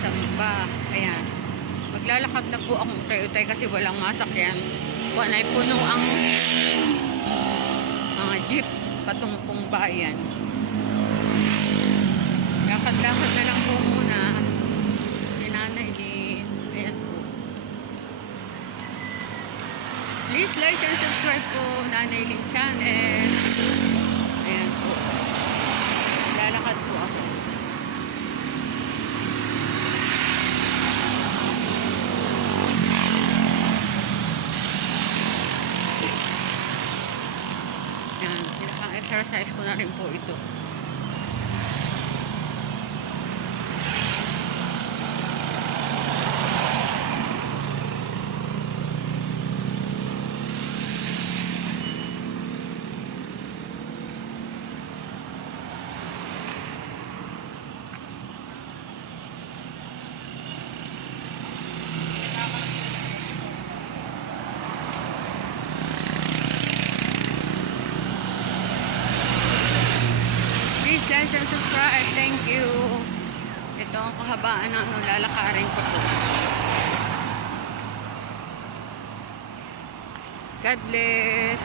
magsamba. Ayan. Maglalakad na po akong utay-utay kasi walang masakyan. Kung ay puno ang mga jeep patungkong bayan. Lakad-lakad na lang po muna. Si Nanay din. Ayan po. Please like and subscribe po Nanay Ling Channel. Ayan po. Lalakad po ako. Ayan. Pinaka-exercise ko na rin po ito. Please like and subscribe. Thank you. Ito ang kahabaan ng lalakarin ko po. God bless.